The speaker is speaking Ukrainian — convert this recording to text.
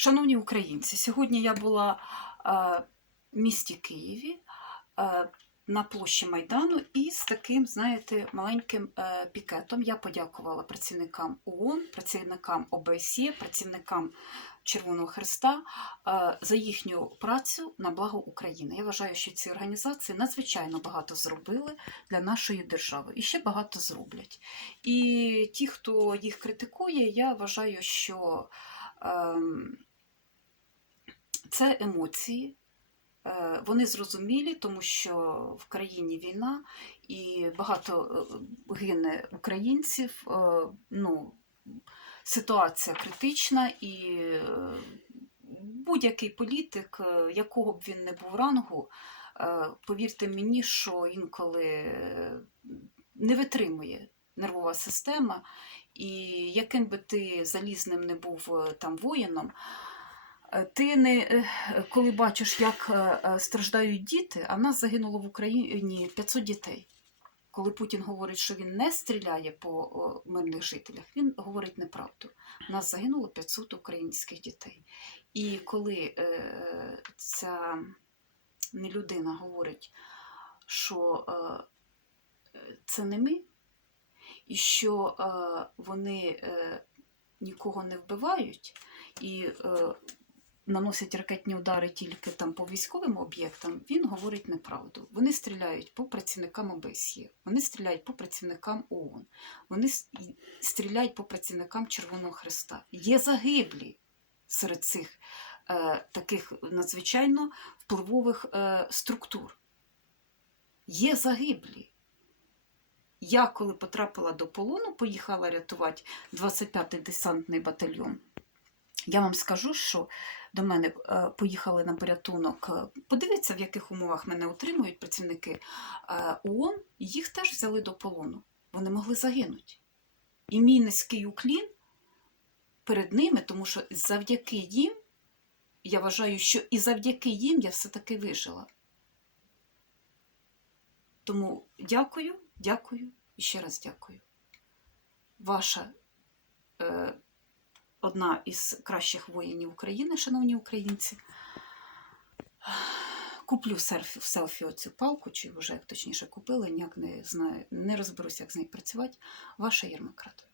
Шановні українці, сьогодні я була е, в місті Києві е, на площі Майдану і з таким, знаєте, маленьким е, пікетом. Я подякувала працівникам ООН, працівникам ОБСЄ, працівникам Червоного Христа за їхню працю на благо України. Я вважаю, що ці організації надзвичайно багато зробили для нашої держави і ще багато зроблять. І ті, хто їх критикує, я вважаю, що ем, це емоції. Е, Вони зрозумілі, тому що в країні війна і багато е, гине українців. е, Ну, ситуація критична, і будь-який політик, якого б він не був рангу, повірте мені, що інколи не витримує нервова система, і яким би ти залізним не був там воїном. Е, Ти не е, коли бачиш, як е, страждають діти, а нас загинуло в Україні 500 дітей. Коли Путін говорить, що він не стріляє по мирних жителях, він говорить неправду. У нас загинуло 500 українських дітей. І коли ця не людина говорить, що це не ми, і що вони нікого не вбивають і наносять ракетні удари тільки там по військовим об'єктам, він говорить неправду. Вони стріляють по працівникам ОБСЄ, вони стріляють по працівникам ООН, вони стріляють по працівникам Червоного Христа. Є загиблі серед цих е, таких надзвичайно впливових е, структур. Є загиблі. Я, коли потрапила до полону, поїхала рятувати 25-й десантний батальйон. Я вам скажу, що до мене е, поїхали на порятунок. е, Подивіться, в яких умовах мене утримують працівники е, ООН, їх теж взяли до полону. Вони могли загинути. І мій низький уклін перед ними, тому що завдяки їм, я вважаю, що і завдяки їм я все-таки вижила. Тому дякую, дякую і ще раз дякую. Ваша одна із кращих воїнів України, шановні українці. Куплю в селфі оцю палку, чи вже точніше купила, ніяк не знаю, не розберуся, як з нею працювати. Ваша Єрмакрат.